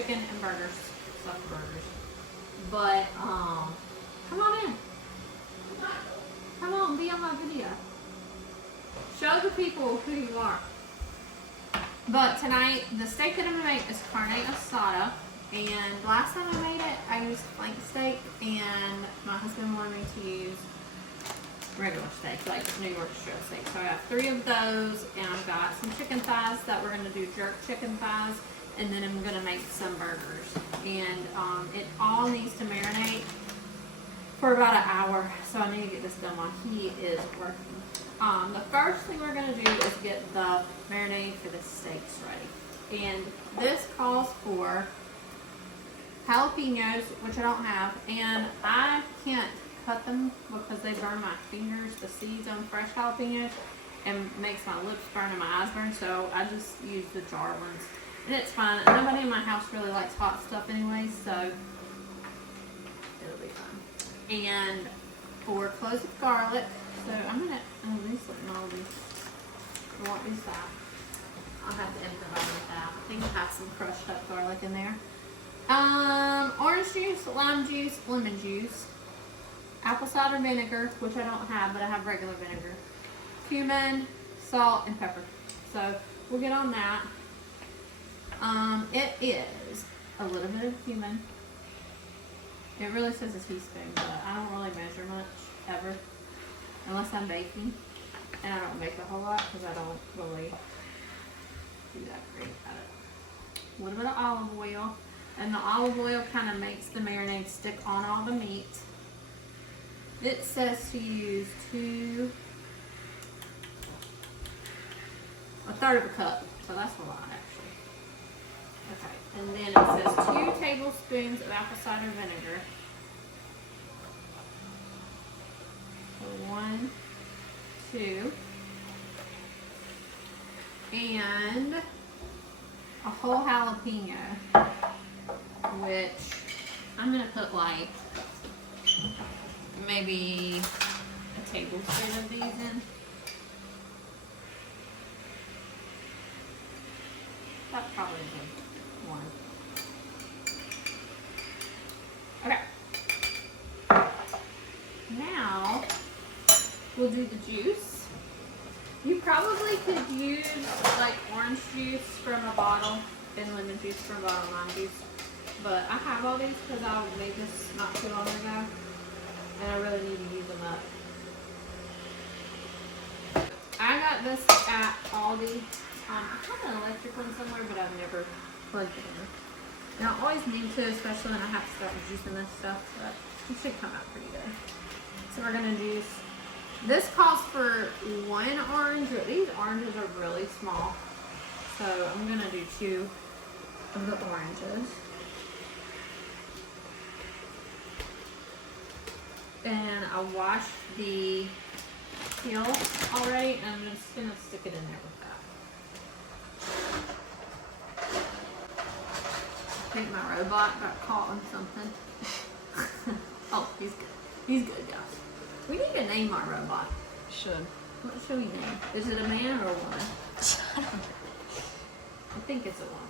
chicken and burgers, stuffed burgers. But come on in. Come on, be on my video. Show the people who you are. But tonight, the steak that I'm gonna make is carne asada. And last time I made it, I used flank steak, and my husband wanted me to use regular steak, like New York strip steak. So I got 3 of those, and I've got some chicken thighs that we're gonna do jerk chicken thighs, and then I'm gonna make some burgers. And it all needs to marinate for about an hour, so I need to get this done while he is working. The first thing we're gonna do is get the marinade for the steaks ready. And this calls for jalapenos, which I don't have, and I can't cut them because they burn my fingers, the seeds on fresh jalapenos, and makes my lips burn and my eyes burn, so I just use the jar ones. And it's fine. Nobody in my house really likes hot stuff anyway, so it'll be fine. And for cloves of garlic, so I'm gonna, these look moldy. I want these out. I'll have to improvise with that. I think I have some crushed up garlic in there. Orange juice, lime juice, lemon juice, apple cider vinegar, which I don't have, but I have regular vinegar, cumin, salt, and pepper. So we'll get on that. It is a little bit of cumin. It really says a teaspoon, but I don't really measure much, ever, unless I'm baking. And I don't make a whole lot because I don't really do that great at it. A little bit of olive oil. And the olive oil kind of makes the marinade stick on all the meat. It says to use a third of a cup, so that's a lot actually. Okay, and then it says 2 tablespoons of apple cider vinegar. So 1, 2, and a whole jalapeno, which I'm gonna put like maybe a tablespoon of these in. That's probably a good one. Okay. Now we'll do the juice. You probably could use like orange juice from a bottle and lemon juice from a bottle, lime juice. But I have all these because I made this not too long ago, and I really need to use them up. I got this at Aldi. I have an electric one somewhere, but I've never plugged it in. And I always need to, especially when I have to start juicing this stuff, but it should come out pretty good. So we're gonna juice. This calls for 1 orange, but these oranges are really small. So I'm gonna do 2 of the oranges. And I washed the peel already, and I'm just gonna stick it in there with that. I think my robot got caught on something. Oh, he's good. He's good, guys. We need to name our robot. Should. What should we name? Is it a man or a woman? I think it's a woman.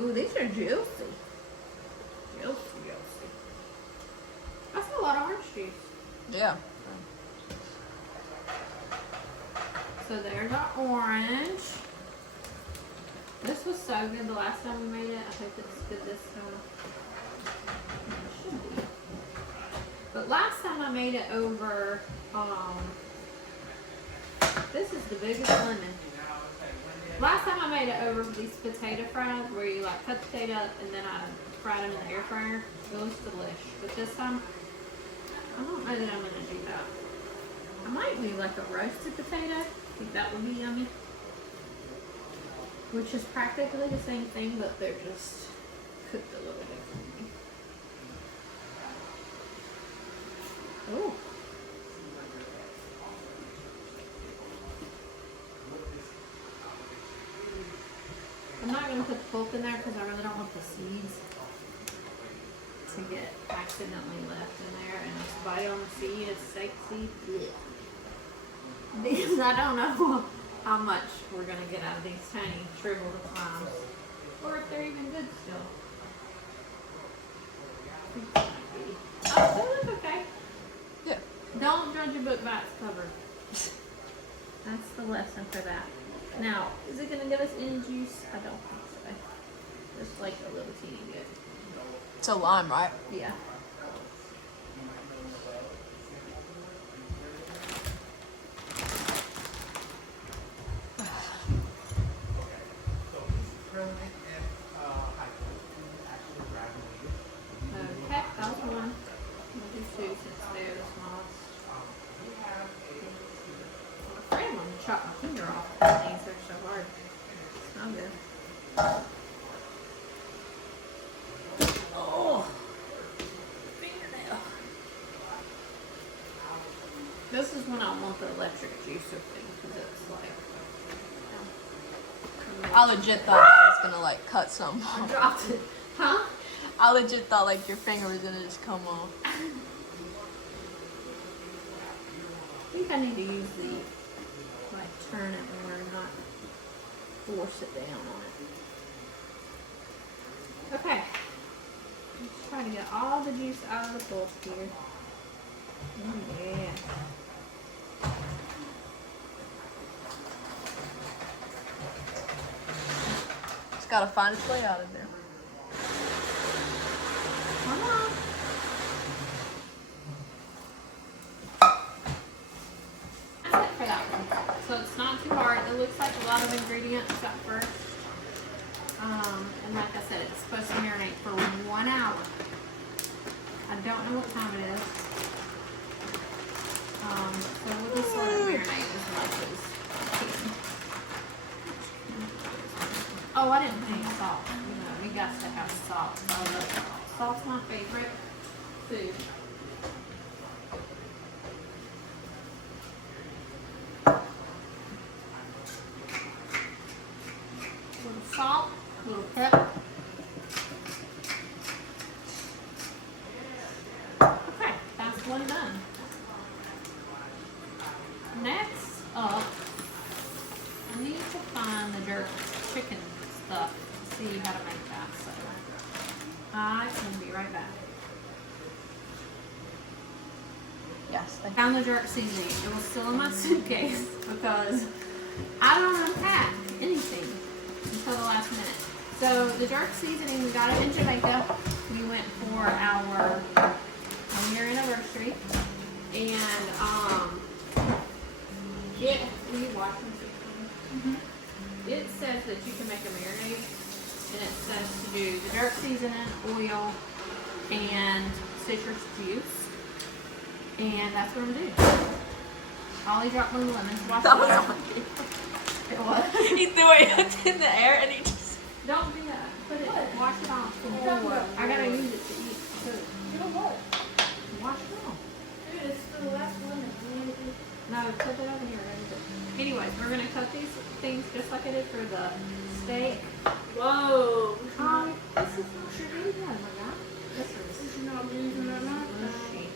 Ooh, these are juicy. Juicy. That's a lot of orange juice. Yeah. So there's our orange. This was so good the last time we made it. I hope it's good this time. It should be. But last time I made it over, this is the biggest lemon. Last time I made it over these potato fries where you like cut the potato up and then I fried them in the air fryer. It was delish. But this time, I don't know that I'm going to do that. I might do like a roasted potato. I think that would be yummy. Which is practically the same thing, but they're just cooked a little differently. Oh. I'm not going to put the pulp in there because I really don't want the seeds to get accidentally left in there. And it's bite on the seed, it's steak seed. Blech. These, I don't know how much we're gonna get out of these tiny shriveled limes, or if they're even good still. Oh, they look okay. Yeah. Don't judge a book by its cover. That's the lesson for that. Now, is it gonna give us any juice? I don't think so. Just like a little teeny bit. It's a lime, right? Yeah. Okay, that was one. We'll do two since they're the smallest. I'm afraid I'm gonna chop my finger off. These are so hard. It's not good. Oh, fingernail. This is when I want the electric juicer thing because it's like. I legit thought I was gonna like cut some. I dropped it. Huh? I legit thought like your finger was gonna just come off. I think I need to use the, like, turn it more and not force it down on it. Okay. Let's try to get all the juice out of the pulp here. Oh, yeah. It's gotta find its way out of there. Come on. That's it for that one. So it's not too hard. It looks like a lot of ingredients at first. And like I said, it's supposed to marinate for 1 hour. I don't know what time it is. So we'll just let it marinate as much as we can. Oh, I didn't put any salt. You know, we got to have salt. I love salt. Salt's my favorite food. A little salt, a little pepper. Okay, that's one done. Next up, I need to find the jerk chicken stuff to see how to make that. So I can be right back. Yes, thank you. Found the jerk seasoning. It was still in my suitcase because I don't unpack anything until the last minute. So the jerk seasoning, we got it in Jamaica. We went for our 1-year anniversary, and will you watch them? It says that you can make a marinade, and it says to do the jerk seasoning, oil, and citrus juice. And that's what I'm doing. Ollie dropped one of the lemons. Watch That was it. on you. It was. He threw it in the air and he just. Don't do that. Put it. Wash it off. I gotta use it to eat too. You know what? Wash it off. Dude, it's the last one. No, put it over here. Anyways, we're gonna cut these things just like I did for the steak. Whoa. This is not sure either, my God. This is You're not using that much. mushy.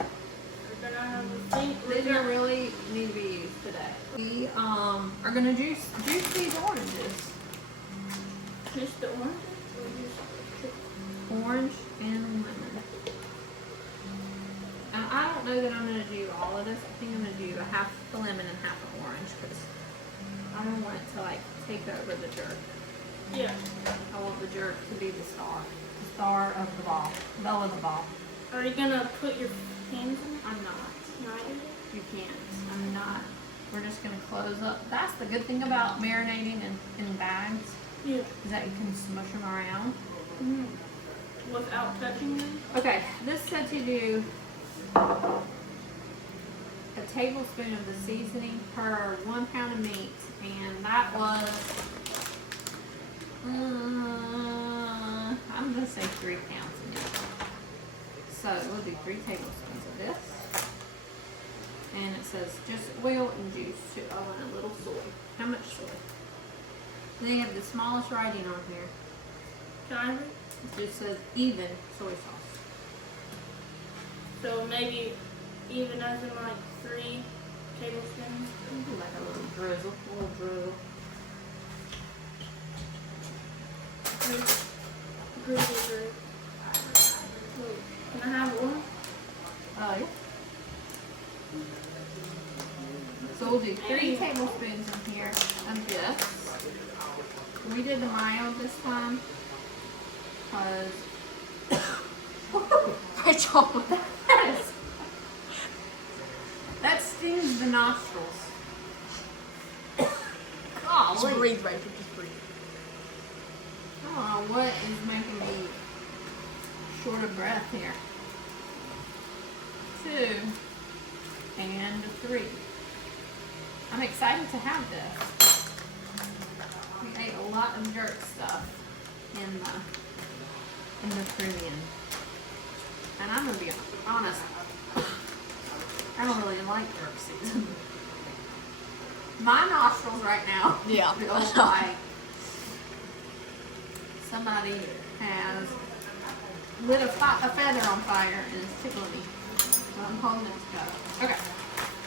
We're gonna have a think. These are really need to be used today. We are gonna juice these oranges. Just the oranges? Or just Orange and lemon. And I don't know that I'm gonna do all of this. I think I'm gonna do a half the lemon and half the orange because I don't want it to like take over the jerk. yeah. I want the jerk to be the star of the ball, belle of the ball. Are you gonna put your hands in it? I'm not. Not in it? You can't. I'm not. We're just gonna close up. That's the good thing about marinating in bags Yeah. is that you can smush them around. Mm. Without touching them? Okay, this said to do a tablespoon of the seasoning per 1 pound of meat, and that was I'm gonna say 3 pounds of meat. So we'll do 3 tablespoons of this. And it says just oil and juice too. Oh, and a little soy. How much soy? They have the smallest writing on here. Can I have it? It just says even soy sauce. So maybe even as in like 3 tablespoons. Do like a little drizzle, Grizzly. Can I have one? Oh, yeah. So we'll do 3 tablespoons in here of this. We did the mild this time because Rachel. that stings the nostrils. Just Golly. breathe, Rachel. Just breathe. I don't know what is making me short of breath here. 2 and 3. I'm excited to have this. We ate a lot of jerk stuff in the Caribbean, and I'm gonna be honest. I don't really like jerk season. My nostrils right now Yeah. feel like somebody has lit a feather on fire and is tickling me. So I'm holding it together. Okay.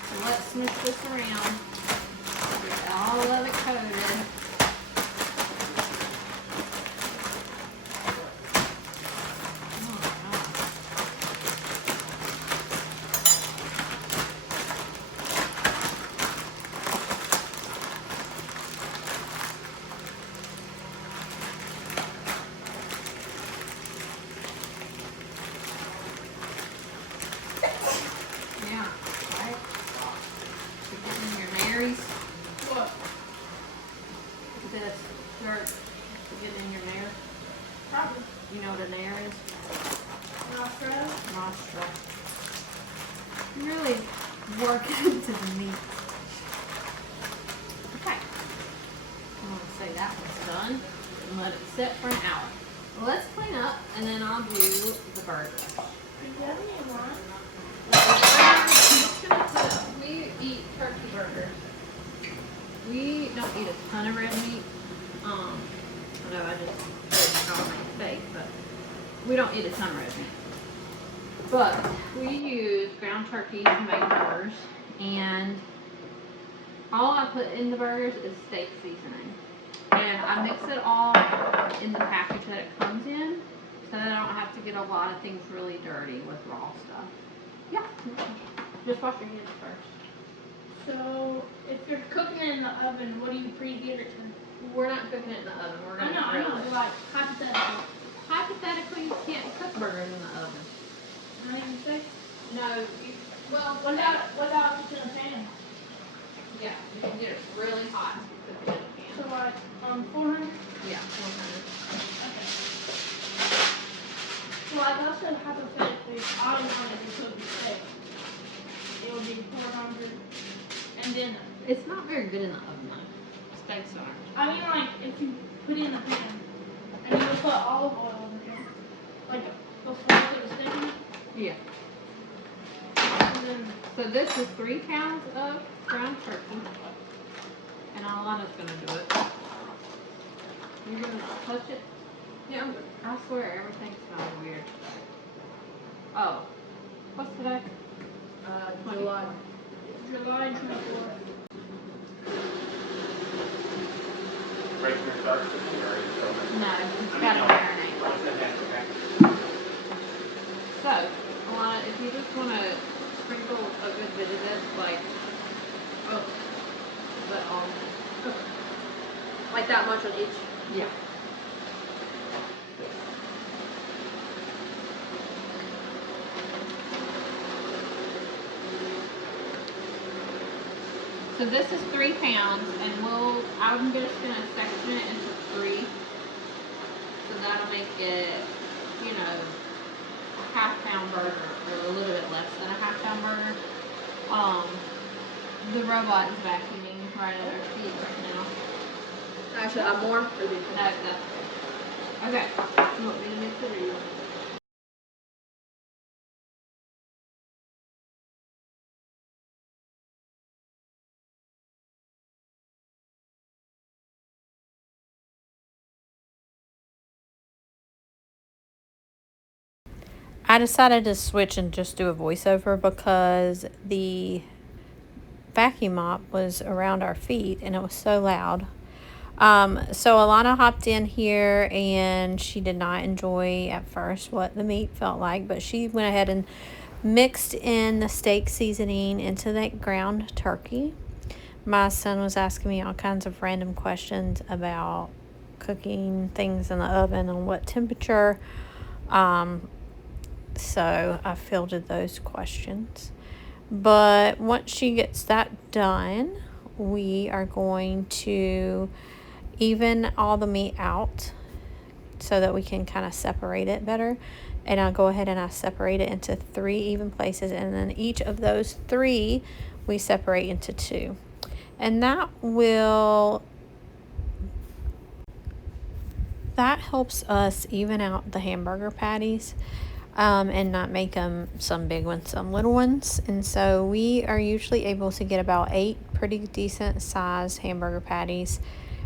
So let's smush this around. Get all of it coated. Oh my God. Yeah, right? You're getting your nares. What? This dirt. You're getting in your nair. Probably. You know what a nair is? Nostril. Nostril. Really working into the meat. Okay. I'm gonna say that one's done and let it sit for an hour. Well, let's clean up and then I'll do the burger. Do you have any wine? We eat turkey burgers. We don't eat a ton of red meat. I know I just said I don't make steak, but we don't eat a ton of red meat. But we use ground turkey to make burgers, and all I put in the burgers is steak seasoning. And I mix it all in the package that it comes in, so that I don't have to get a lot of things really dirty with raw stuff. Yeah, just wash your hands first. So, if you're cooking it in the oven, what do you preheat it to? We're not cooking it in the oven. We're I gonna know, grill but it. like, hypothetically. Hypothetically, you can't cook burgers in the oven. Not even steak? No, well, Without it's in a pan. yeah, you can get it really hot if you cook it in a pan. So like, 400? Yeah, 400. Okay. So like, I said hypothetically, I don't want it to cook the steak. It would be 400. And then, It's not very good in the oven though. Steaks aren't. I mean like, if you put it in the pan, and you would put olive oil in the pan, like, before you put the steak in it, Yeah. and then, So this is 3 pounds of ground turkey, and Alana's gonna do it. You're gonna touch it? Yeah, I'm good. I swear everything smells weird. Oh, what's today? July. July 24th. Break your start cooking or is it still? No, it's gotta marinate. So, Alana, if you just wanna sprinkle a good bit of this, like, oh, but on, Like that much on each. yeah. So this is 3 pounds, and I'm just gonna section it into 3. So that'll make it, you know, a half-pound burger, or a little bit less than a half-pound burger. The robot is vacuuming right at our feet right now. Actually, I'm more. No, that's good. Okay, you want me to mix it or you want me to? I decided to switch and just do a voiceover because the vacuum mop was around our feet and it was so loud. So Alana hopped in here and she did not enjoy at first what the meat felt like, but she went ahead and mixed in the steak seasoning into that ground turkey. My son was asking me all kinds of random questions about cooking things in the oven and what temperature. So I fielded those questions. But once she gets that done, we are going to even all the meat out so that we can kind of separate it better. And I'll go ahead and I separate it into 3 even places, and then each of those 3 we separate into 2. And that helps us even out the hamburger patties, and not make them some big ones, some little ones. And so we are usually able to get about 8 pretty decent sized hamburger patties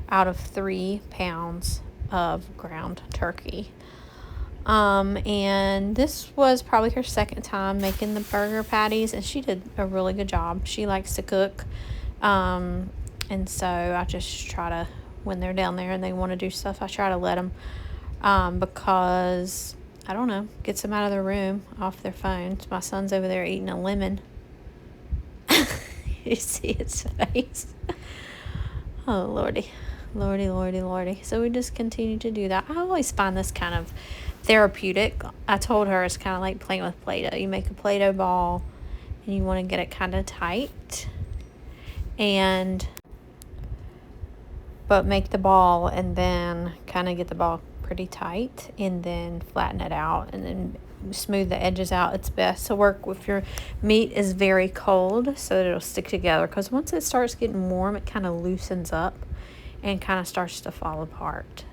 out of 3 pounds of ground turkey. And this was probably her second time making the burger patties, and she did a really good job. She likes to cook. And so I just try to, when they're down there and they want to do stuff, I try to let them, because, I don't know, gets them out of their room, off their phones. My son's over there eating a lemon. You see his face? Oh, Lordy. Lordy, Lordy, Lordy. So we just continue to do that. I always find this kind of therapeutic. I told her it's kind of like playing with Play-Doh. You make a Play-Doh ball and you want to get it kind of tight, but make the ball and then kind of get the ball pretty tight and then flatten it out and then smooth the edges out. It's best to work if your meat is very cold so that it'll stick together, because once it starts getting warm, it kind of loosens up and kind of starts to fall apart.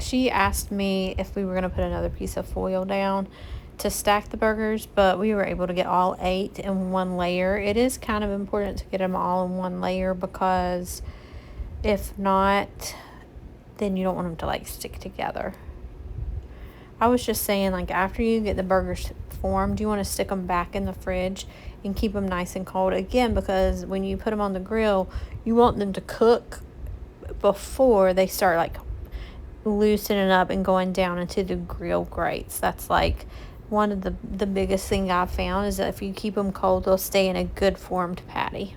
She asked me if we were going to put another piece of foil down to stack the burgers, but we were able to get all 8 in one layer. It is kind of important to get them all in one layer, because if not, then you don't want them to like stick together. I was just saying, like, after you get the burgers formed, you want to stick them back in the fridge and keep them nice and cold again, because when you put them on the grill, you want them to cook before they start like loosening up and going down into the grill grates. That's like one of the biggest thing I've found, is that if you keep them cold, they'll stay in a good formed patty.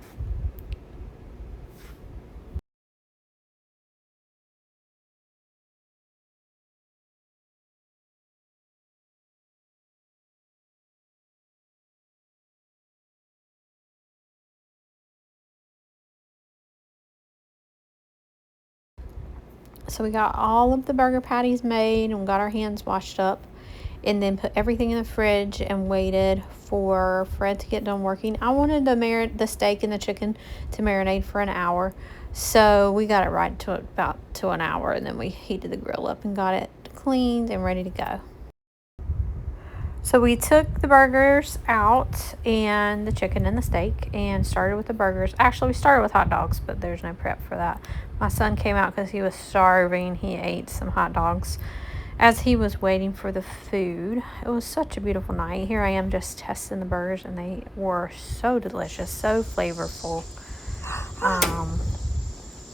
So we got all of the burger patties made and got our hands washed up, and then put everything in the fridge and waited for Fred to get done working. I wanted the steak and the chicken to marinate for an hour, so we got it right to about an hour, and then we heated the grill up and got it cleaned and ready to go. So we took the burgers out and the chicken and the steak and started with the burgers. Actually, we started with hot dogs, but there's no prep for that. My son came out because he was starving. He ate some hot dogs as he was waiting for the food. It was such a beautiful night. Here I am just testing the burgers, and they were so delicious, so flavorful.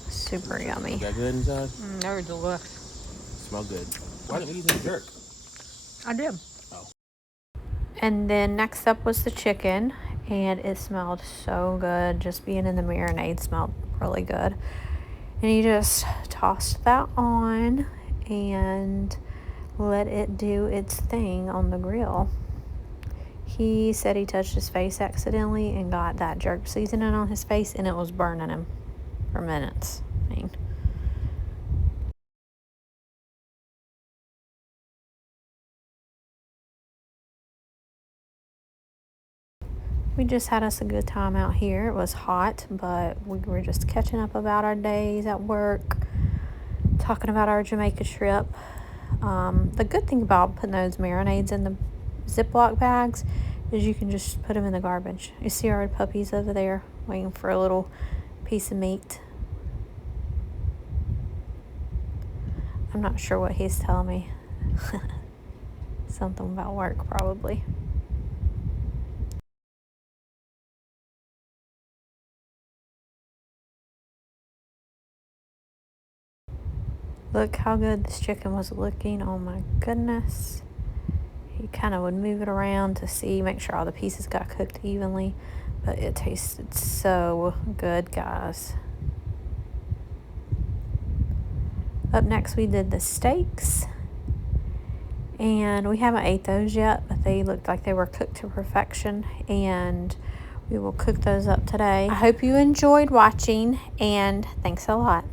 Super yummy. Is that good inside? They were delicious. Smell good. Why didn't we use any jerk? I did. Oh. And then next up was the chicken, and it smelled so good. Just being in the marinade smelled really good. And you just tossed that on and let it do its thing on the grill. He said he touched his face accidentally and got that jerk seasoning on his face, and it was burning him for minutes. I mean, we just had us a good time out here. It was hot, but we were just catching up about our days at work, talking about our Jamaica trip. The good thing about putting those marinades in the Ziploc bags is you can just put them in the garbage. You see our puppies over there waiting for a little piece of meat. I'm not sure what he's telling me. Something about work, probably. Look how good this chicken was looking. Oh my goodness. He kind of would move it around to see, make sure all the pieces got cooked evenly. But it tasted so good, guys. Up next, we did the steaks. And we haven't ate those yet, but they looked like they were cooked to perfection. And we will cook those up today. I hope you enjoyed watching, and thanks a lot.